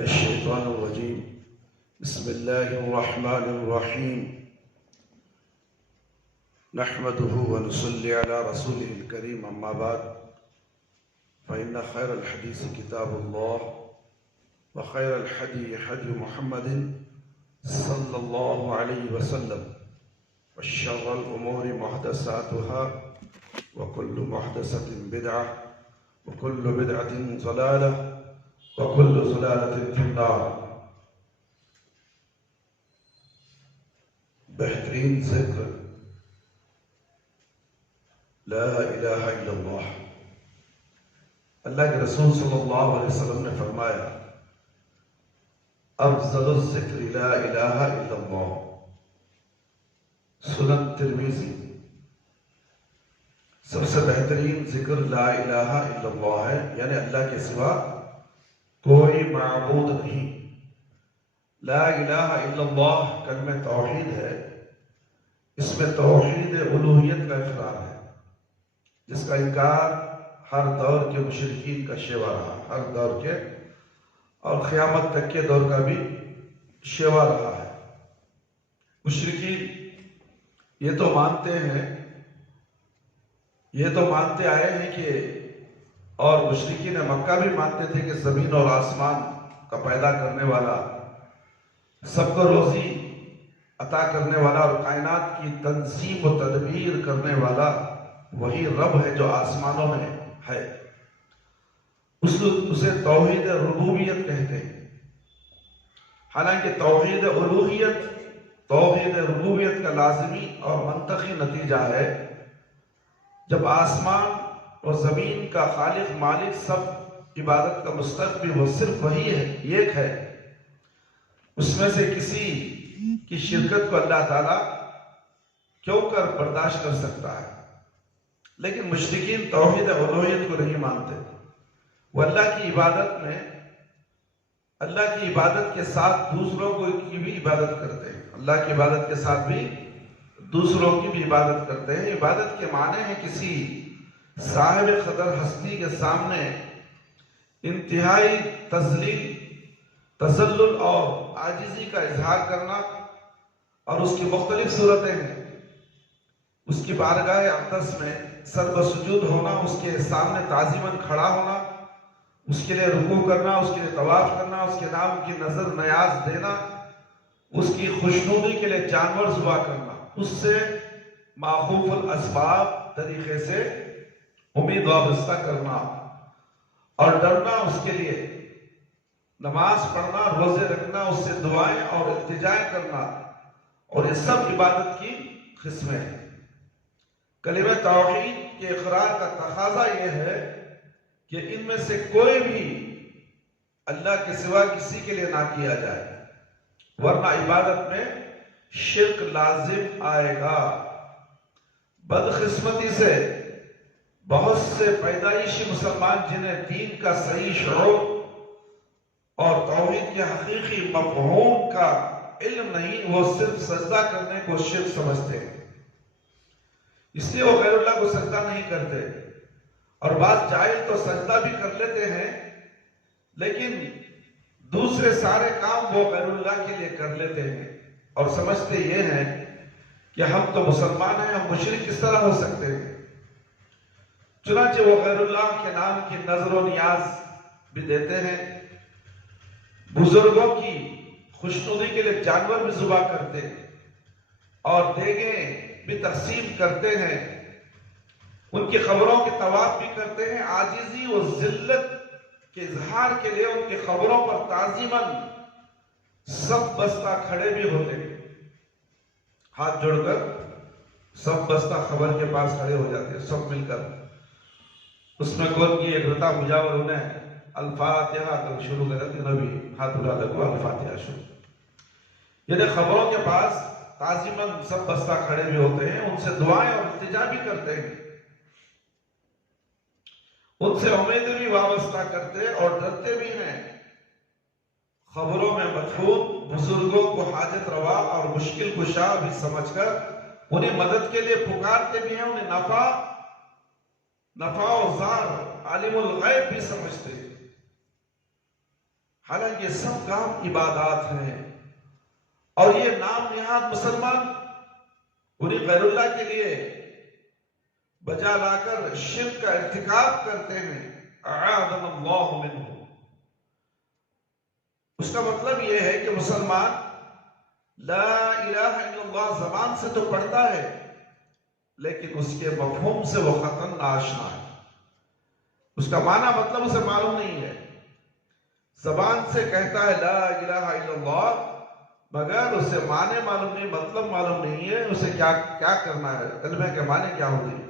من الشيطان الرجيم بسم الله الرحمن الرحيم نحمده ونصلي على رسوله الكريم أما بعد فإن خير الحديث كتاب الله وخير الحدي حدي محمد صلى الله عليه وسلم وشر الأمور محدثاتها وكل محدثة بدعة وكل بدعة ضلالة وكل ضلالة في النار۔ بہترین ذکر لا الہ الا اللہ۔ اللہ کے رسول صلی اللہ علیہ وسلم نے فرمایا افضل الذکر لا الہ الا اللہ۔ سنن ترمذی۔ سب سے بہترین ذکر لا الہ الا اللہ ہے، یعنی اللہ کے سوا کوئی معبود نہیں۔ لا الہ الا اللہ کلمہ توحید ہے، اس میں توحید الوہیت کا اقرار ہے، جس کا انکار ہر دور کے مشرکین کا شیوا رہا، ہر دور کے اور قیامت تک کے دور کا بھی شیوا رہا ہے۔ مشرکین یہ تو مانتے آئے ہیں کہ، اور مشرکین مکہ بھی مانتے تھے کہ زمین اور آسمان کا پیدا کرنے والا، سب کو روزی عطا کرنے والا اور کائنات کی تنظیم و تدبیر کرنے والا وہی رب ہے جو آسمانوں میں ہے۔ اسے توحید ربوبیت کہتے ہیں۔ حالانکہ توحید ربوبیت کا لازمی اور منطقی نتیجہ ہے، جب آسمان اور زمین کا خالق مالک سب عبادت کا مستحق بھی وہ صرف وہی ہے، ایک ہے، اس میں سے کسی کی شرکت کو اللہ تعالیٰ کیوں کر برداشت کر سکتا ہے؟ لیکن مشرکین توحید الوہیت کو نہیں مانتے، وہ اللہ کی عبادت کے ساتھ دوسروں کی بھی عبادت کرتے ہیں، اللہ کی عبادت کے ساتھ بھی دوسروں کی بھی عبادت کرتے ہیں۔ عبادت کے معنی ہے کسی صاحب قدر ہستی کے سامنے انتہائی تذلل اور عاجزی کا اظہار کرنا، اور اس کی مختلف صورتیں ہیں۔ اس کی بارگاہ اقدس میں سر بسجود ہونا، اس کے سامنے تعظیماً کھڑا ہونا، اس کے لیے رکوع کرنا، اس کے لیے طواف کرنا، اس کے نام کی نظر نیاز دینا، اس کی خوشنودی کے لیے جانور ذبح کرنا، اس سے معقوف الاسباب طریقے سے امید وابستہ کرنا اور ڈرنا، اس کے لیے نماز پڑھنا، روزے رکھنا، اس سے دعائیں اور التجائیں کرنا، اور یہ سب عبادت کی قسمیں ہیں۔ کلمہ توحید کے اقرار کا تقاضا یہ ہے کہ ان میں سے کوئی بھی اللہ کے سوا کسی کے لیے نہ کیا جائے، ورنہ عبادت میں شرک لازم آئے گا۔ بدقسمتی سے بہت سے پیدائشی مسلمان جنہیں دین کا صحیح شعور اور توحید کے حقیقی مفہوم کا علم نہیں، وہ صرف سجدہ کرنے کو شرک سمجھتے ہیں، اس لیے وہ غیر اللہ کو سجدہ نہیں کرتے۔ اور بعض جاہل تو سجدہ بھی کر لیتے ہیں، لیکن دوسرے سارے کام وہ غیر اللہ کے لیے کر لیتے ہیں، اور سمجھتے یہ ہیں کہ ہم تو مسلمان ہیں، ہم مشرک کس طرح ہو سکتے ہیں۔ چنانچہ وہ غیر اللہ کے نام کی نظر و نیاز بھی دیتے ہیں، بزرگوں کی خوشنودی کے لیے جانور بھی ذبح کرتے ہیں، اور دیگیں بھی تقسیم کرتے ہیں، ان کی قبروں کے طواف بھی کرتے ہیں، عاجزی و ذلت کے اظہار کے لیے ان کی قبروں پر تعظیماً سب بستہ کھڑے بھی ہوتے ہیں، ہاتھ جوڑ کر سب بستہ قبر کے پاس کھڑے ہو جاتے ہیں، سب مل کر اس میں کون کی ایک رتا مجاور انہیں الفاتحہ تک شروع کرتے، نبی ہاتھ اٹھا لگو الفاتحہ شروع، یعنی خبروں کے پاس تعظیماً سب بستہ کھڑے بھی ہوتے ہیں، ان سے دعائیں اور التجا بھی کرتے ہیں، ان سے امید بھی وابستہ کرتے اور ڈرتے بھی ہیں۔ خبروں میں مدفون بزرگوں کو حاجت روا اور مشکل کشا بھی سمجھ کر انہیں مدد کے لیے پکارتے بھی ہیں، انہیں نفع و ضار عالم الغیب بھی سمجھتے ہیں۔ حالانکہ سب کام عبادات ہیں، اور یہ نام نہاد مسلمان انہیں غیر اللہ کے لیے بجا لا کر شرک کا ارتکاب کرتے ہیں، اعاذنا اللہ منہ۔ اس کا مطلب یہ ہے کہ مسلمان لا الہ الا اللہ زبان سے تو پڑھتا ہے، لیکن اس کے مفہوم سے وہ خطاً ناشنا ہے۔ اس کا معنی مطلب اسے معلوم نہیں ہے، زبان سے کہتا ہے لا الہ الا اللہ، مگر اسے معنی معلوم نہیں، مطلب معلوم نہیں ہے، اسے کیا کرنا ہے، کلمہ کے معنی کیا ہوتے ہیں،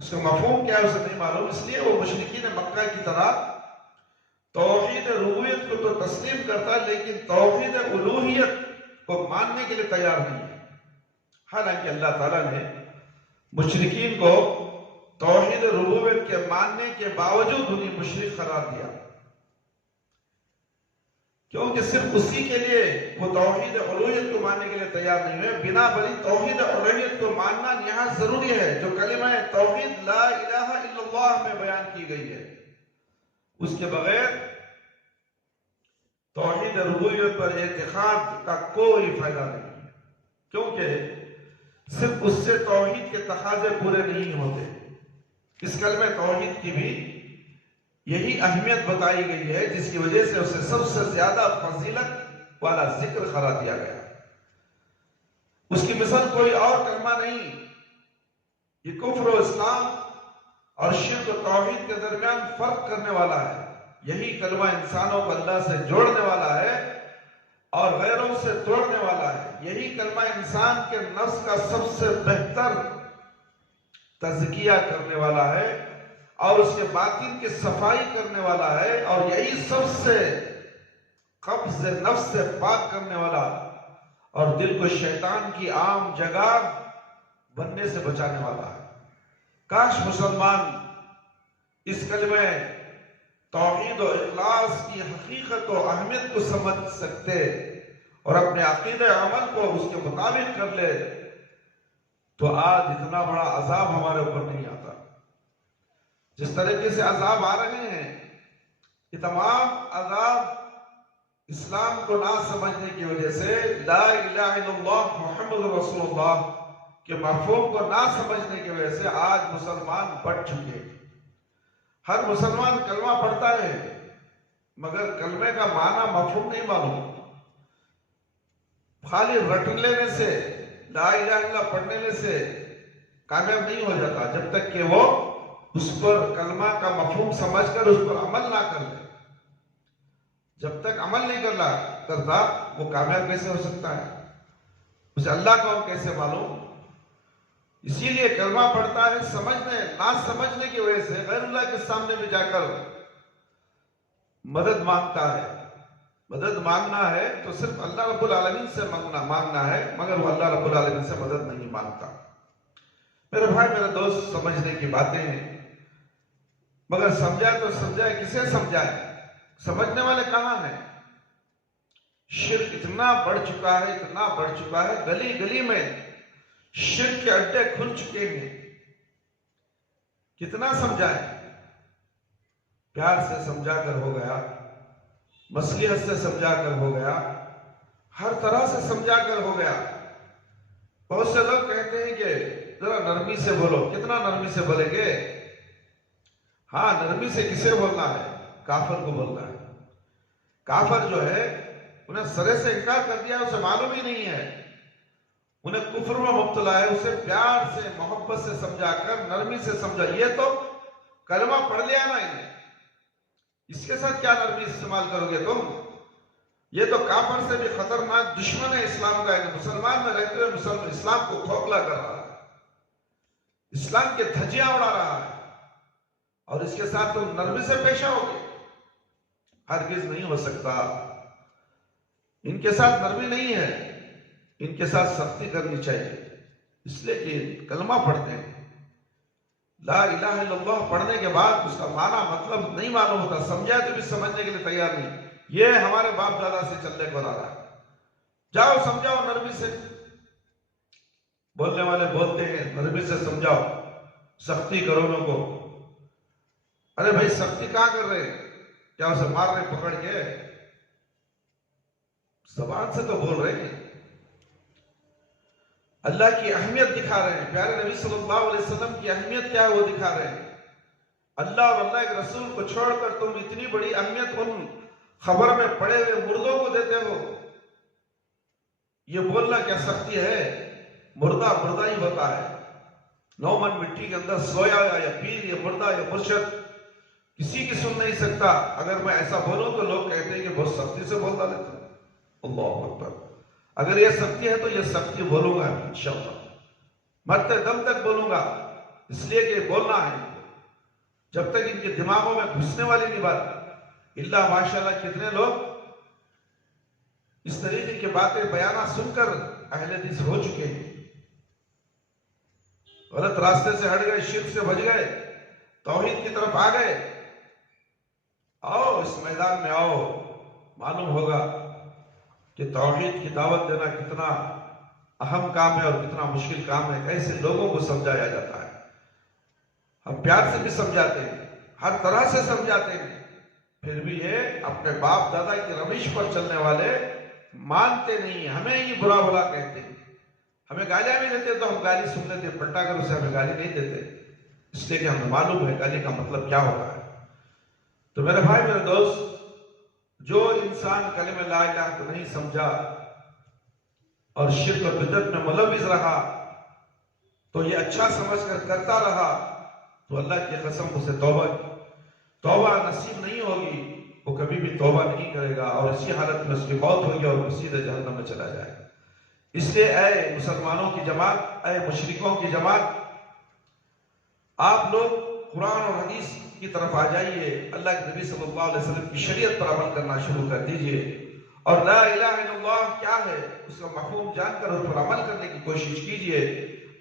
اس کا مفہوم کیا ہے اسے نہیں معلوم۔ اس لیے وہ مشرکین مکہ کی طرح توحید ربوبیت کو تو تسلیم کرتا ہے، لیکن توحید الوہیت کو ماننے کے لیے تیار نہیں ہے۔ حالانکہ اللہ تعالیٰ نے مشرکین کو توحید ربوبیت کے ماننے کے باوجود انہیں مشرک قرار دیا، کیونکہ صرف اسی کے لیے وہ توحید الوہیت کو ماننے کے لیے تیار نہیں ہوئے۔ بنا بری توحید الوہیت کو ماننا نہایت ضروری ہے، جو کلمہ توحید لا الہ الا اللہ میں بیان کی گئی ہے۔ اس کے بغیر توحید ربوبیت پر اعتقاد کا کوئی فائدہ نہیں ہے، کیونکہ صرف اس سے توحید کے تقاضے پورے نہیں ہوتے۔ اس کلمہ توحید کی بھی یہی اہمیت بتائی گئی ہے، جس کی وجہ سے اسے سب سے زیادہ فضیلت والا ذکر قرار دیا گیا۔ اس کی مثال کوئی اور کلمہ نہیں۔ یہ کفر و اسلام اور شرک و توحید کے درمیان فرق کرنے والا ہے۔ یہی کلمہ انسانوں کو اللہ سے جوڑنے والا ہے اور غیروں سے توڑنے والا ہے۔ یہی کلمہ انسان کے نفس کا سب سے بہتر تزکیہ کرنے والا ہے اور اس کے باطن کی صفائی کرنے والا ہے، اور یہی سب سے قبض نفس سے پاک کرنے والا اور دل کو شیطان کی عام جگہ بننے سے بچانے والا ہے۔ کاش مسلمان اس کلمہ توحید و اخلاص کی حقیقت و اہمیت کو سمجھ سکتے اور اپنے عقیدہ عمل کو اس کے مطابق کر لے تو آج اتنا بڑا عذاب ہمارے اوپر نہیں آتا۔ جس طریقے سے عذاب آ رہے ہیں، یہ تمام عذاب اسلام کو نہ سمجھنے کی وجہ سے، لا الہ الا اللہ محمد رسول اللہ کے مفہوم کو نہ سمجھنے کی وجہ سے آج مسلمان بٹ چکے۔ ہر مسلمان کلمہ پڑھتا ہے، مگر کلمے کا معنی مفہوم نہیں معلوم۔ خالی رٹ لینے سے، لا الہ الا اللہ پڑھنے سے کامیاب نہیں ہو جاتا جب تک کہ وہ اس پر کلمہ کا مفہوم سمجھ کر اس پر عمل نہ کر لے۔ جب تک عمل نہیں کرتا وہ کامیاب کیسے ہو سکتا ہے؟ اسے اللہ کا کیسے معلوم؟ اسی لیے کلمہ پڑھتا ہے، سمجھنے نہ سمجھنے کی وجہ سے غیر اللہ کے سامنے میں جا کر مدد مانگتا ہے۔ مدد مانگنا ہے تو صرف اللہ رب العالمین سے مانگنا ہے، مگر وہ اللہ رب العالمین سے مدد نہیں مانگتا۔ میرے بھائی میرے دوست، سمجھنے کی باتیں ہیں، مگر سمجھائے تو سمجھائے کسے سمجھائے؟ سمجھنے والے کہاں ہیں؟ شرک اتنا بڑھ چکا ہے، اتنا بڑھ چکا ہے، گلی گلی میں شرک کے اڈے کھل چکے ہیں۔ کتنا سمجھائے؟ پیار سے سمجھا کر ہو گیا، مصلحت سے سمجھا کر ہو گیا، ہر طرح سے سمجھا کر ہو گیا۔ بہت سے لوگ کہتے ہیں کہ ذرا نرمی سے بولو۔ کتنا نرمی سے بولیں گے؟ ہاں، نرمی سے کسے بولنا ہے؟ کافر کو بولنا ہے۔ کافر جو ہے انہیں سرے سے انکار کر دیا، اسے معلوم ہی نہیں ہے، انہیں کفر میں مبتلا ہے، اسے پیار سے محبت سے سمجھا کر نرمی سے سمجھا۔ یہ تو کلمہ پڑھ لیا نا انہیں، اس کے ساتھ کیا نرمی استعمال کرو گے تم؟ یہ تو کافر سے بھی خطرناک دشمن ہے اسلام کا، مسلمان میں رہتے ہوئے اسلام کو کھوکھلا کر رہا ہے، اسلام کے دھجیاں اڑا رہا ہے، اور اس کے ساتھ تم نرمی سے پیش آؤ گے؟ ہرگز نہیں ہو سکتا۔ ان کے ساتھ نرمی نہیں ہے، ان کے ساتھ سختی کرنی چاہیے، اس لیے کہ کلمہ پڑھتے ہیں، لا الہ الا اللہ پڑھنے کے بعد اس کا معنی مطلب نہیں معلوم ہوتا، سمجھا تو بھی سمجھنے کے لیے تیار نہیں۔ یہ ہمارے باپ دادا سے چلنے کو آ رہا ہے۔ جاؤ سمجھاؤ نرمی سے، بولنے والے بولتے ہیں نرمی سے سمجھاؤ، سختی کرو لوگوں کو۔ ارے بھائی، سختی کہاں کر رہے ہیں؟ کیا اسے مار رہے پکڑ کے؟ زبان سے تو بول رہے ہیں، اللہ کی اہمیت دکھا رہے ہیں، پیارے نبی صلی اللہ علیہ وسلم کی اہمیت کیا ہے وہ دکھا رہے ہیں۔ اللہ اور اللہ کے رسول کو چھوڑ کر تم اتنی بڑی اہمیت ان خبر میں پڑے ہوئے مردوں کو دیتے ہو۔ یہ بولنا کیا سختی ہے؟ مردہ مردہ ہی ہوتا ہے، 9 من مٹی کے اندر سویا یا پیر یا مردہ یا مرشد کسی کی سن نہیں سکتا۔ اگر میں ایسا بولوں تو لوگ کہتے ہیں کہ بہت سختی سے بولتا لیتا ہوں۔ اللہ اکبر، اگر یہ سختی ہے تو یہ سختی بولوں گا انشاءاللہ، مرتے دم تک بولوں گا، اس لیے کہ بولنا ہے جب تک ان کے دماغوں میں گھسنے والی نہیں بات۔ اللہ ماشاءاللہ کتنے لوگ اس طریقے کی باتیں بیانات سن کر اہل حدیث ہو چکے ہیں، غلط راستے سے ہٹ گئے، شرک سے بچ گئے، توحید کی طرف آ گئے۔ آؤ اس میدان میں آؤ، معلوم ہوگا کہ توحید کی دعوت دینا کتنا اہم کام ہے اور کتنا مشکل کام ہے، کیسے لوگوں کو سمجھایا جاتا ہے۔ ہم پیار سے بھی سمجھاتے ہیں، ہر طرح سے سمجھاتے ہیں، پھر بھی یہ اپنے باپ دادا کی روش پر چلنے والے مانتے نہیں، ہمیں ہی برا بھلا کہتے ہیں، ہمیں گالیاں بھی دیتے تو ہم گالی سن لیتے، پلٹا کر اسے ہمیں گالی نہیں دیتے، اس لیے کہ ہمیں معلوم ہے گالی کا مطلب کیا ہوتا ہے۔ تو میرے بھائی میرے دوست، جو انسان کلمہ لا الہ کو نہیں سمجھا اور شرک اور بدعت میں ملوث رہا تو یہ اچھا سمجھ کر کرتا رہا تو اللہ کی قسم اسے توبہ نصیب نہیں ہوگی، وہ کبھی بھی توبہ نہیں کرے گا اور اسی حالت میں اس کی موت ہوگی اور سیدھے جہنم میں چلا جائے گا۔ اس لیے اے مسلمانوں کی جماعت، اے مشرکوں کی جماعت، آپ لوگ قرآن اور حدیث کی طرف آ جائیے، اللہ کے نبی صلی اللہ علیہ وسلم کی شریعت پر عمل کرنا شروع کر دیجئے، اور لا الہ الا اللہ کیا ہے اس کا مفہوم جان کر اس پر عمل کرنے کی کوشش کیجئے۔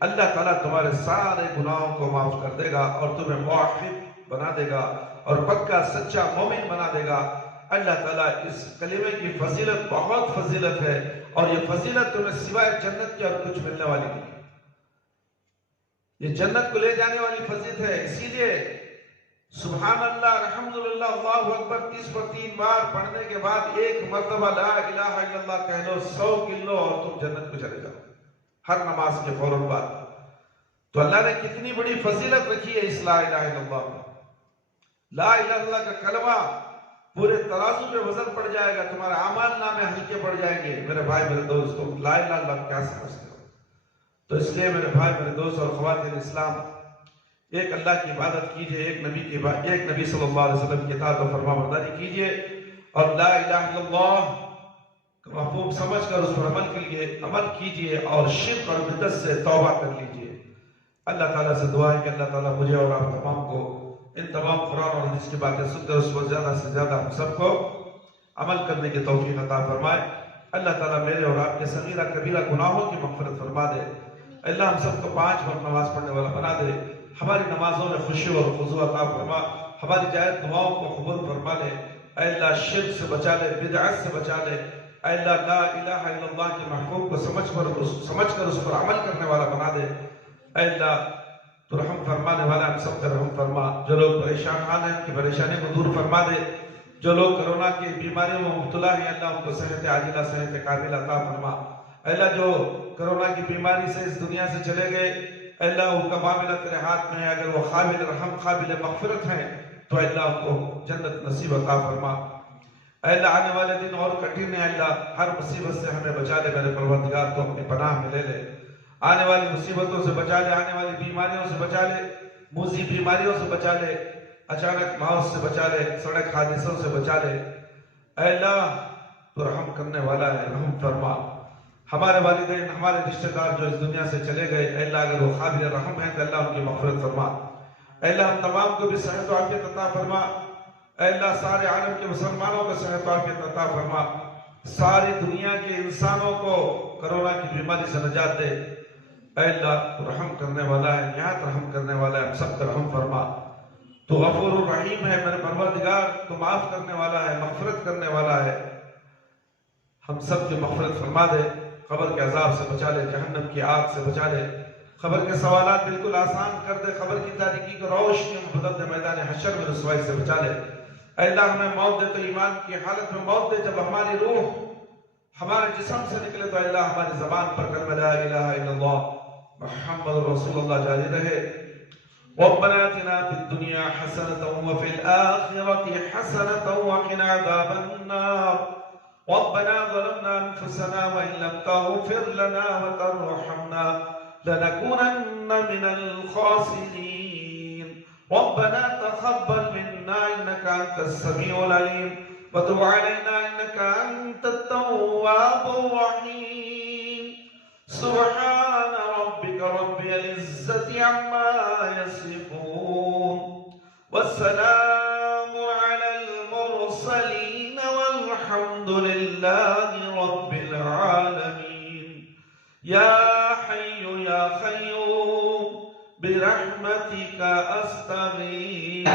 اللہ تعالیٰ تمہارے سارے گناہوں کو معاف کر دے گا اور تمہیں موحد بنا دے گا اور پکا سچا مومن بنا دے گا۔ اللہ تعالیٰ اس کلمے کی فضیلت بہت فضیلت ہے، اور یہ فضیلت تمہیں سوائے جنت کی اور کچھ ملنے والی نہیں، یہ جنت کو لے جانے والی فضیلت ہے۔ اسی لیے سبحان اللہ، الحمدللہ، اللہ اکبر 30 پر 3 بار پڑھنے کے بعد ایک مرتبہ لا الہ الا اللہ کہہ لو، 100 گن لو اور تم جنت کو چلے جاؤ، ہر نماز کے فوراً بعد۔ تو اللہ نے کتنی بڑی فضیلت رکھی ہے اس لا الہ الا اللہ میں۔ لا الہ الا اللہ کا کلمہ پورے ترازو پہ وزن پڑ جائے گا، تمہارے اعمال نامے ہلکے پڑ جائیں گے۔ میرے بھائی میرے دوست، تم لا الہ الا اللہ کیا سمجھتے ہو؟ تو اس لیے میرے بھائی میرے دوست اور خواتین اسلام، ایک اللہ کی عبادت کیجئے، ایک نبی صلی اللہ علیہ وسلم کی اطاعت و فرما برداری کیجئے، اور لا الہ الا اللہ کا مفہوم سمجھ کر اس پر عمل کیجئے اور شرک اور بدعت سے توبہ کر لیجئے۔ اللہ تعالیٰ سے دعا ہے کہ اللہ تعالیٰ مجھے اور آپ تمام کو ان تمام قرآن اور حدیث کی باتیں سن کر اس پر زیادہ سے زیادہ ہم سب کو عمل کرنے کی توفیق عطا فرمائے۔ اللہ تعالیٰ میرے اور آپ کے صغیرہ کبیرہ گناہوں کی مغفرت فرما دے۔ اللہ ہم سب کو 5 وقت نماز پڑھنے والا بنا دے، ہماری نمازوں میں خشوع اور خضوع عطا فرما، ہماری جائز دعاؤں کو قبول فرما لے۔ اے اللہ شرک سے بچا لے، بدعت سے بچا لے۔ اے اللہ لا الہ الا اللہ کے مفہوم کو سمجھ کر اس پر عمل کرنے والا بنا دے۔ اے اللہ تو رحم فرمانے والا، ہم سب پر رحم فرما۔ جو لوگ پریشان حال ہیں ان کی پریشانی کو دور فرما دے۔ جو لوگ کرونا کی بیماریوں میں مبتلا ہیں اللہ ان کو صحت عاجلہ صحت کاملہ عطا فرما۔ اے اللہ جو کرونا کی بیماری سے اس دنیا سے چلے گئے، اے اللہ ان کا معاملہ تیرے ہاتھ میں ہے، اگر وہ قابل رحم قابل مغفرت ہیں تو اے اللہ ان کو جنت نصیب عطا فرما۔ اے اللہ آنے والے دن اور کٹھن ہیں، اللہ ہر مصیبت سے ہمیں بچا لے میرے پروردگار، تو اپنی پناہ میں لے لے۔ آنے والی مصیبتوں سے بچا لے، آنے والی بیماریوں سے بچا لے، موذی بیماریوں سے بچا لے، اچانک موت سے بچا لے، سڑک حادثوں سے بچا لے۔ اے اللہ تو رحم کرنے والا ہے، رحم فرما۔ ہمارے والدین، ہمارے رشتہ دار جو اس دنیا سے چلے گئے، اے اللہ اگر وہ قابل رحم ہیں تو اللہ ان کی مغفرت فرما۔ اے اللہ ہم تمام کو بھی صحت و عافیت عطا فرما۔ اے اللہ سارے عالم کے مسلمانوں کو صحت و عافیت عطا فرما، ساری دنیا کے انسانوں کو کرونا کی بیماری سے نجات دے۔ اے اللہ تو رحم کرنے والا ہے، نہایت رحم کرنے والا ہے، ہم سب پر رحم فرما۔ تو غفور الرحیم ہے میرے پروردگار، تو معاف کرنے والا ہے، مغفرت کرنے والا ہے، ہم سب کی مغفرت فرما دے۔ قبر کے عذاب سے بچا لے، جہنم کی آگ سے بچا لے، قبر کے سوالات بالکل آسان کر دے، قبر کی تاریکی کو روشنی میں بدل دے، میدان حشر میں رسوائی سے بچا لے۔ اے اللہ ہمیں موت دے تو ایمان کی حالت میں موت دے، جب ہماری روح ہمارے جسم سے نکلے تو اللہ ہماری زبان پر کلمہ لا الہ الا اللہ محمد رسول اللہ جاری رہے. ربنا آتنا في الدنيا حسنة وفي الآخرة حسنة وقنا عذاب النار. ربنا ظلمنا أنفسنا وإن لم تغفر لنا وترحمنا لنكونن من الخاسرين. ربنا تقبل منا إنك أنت السميع العليم وتب علينا إنك أنت التواب الرحيم. سبحان ربك رب العزة عما يصفون والسلام على المرسلين والحمد لله رب العالمين. يا حي يا قيوم برحمتك أستغيث.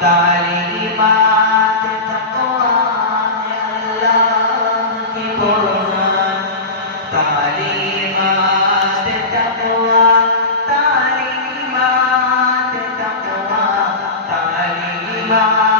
تعلیمات تقویٰ اللہ کی قرآن. تعلیمات تقویٰ تعلیمات تقویٰ تعلیمات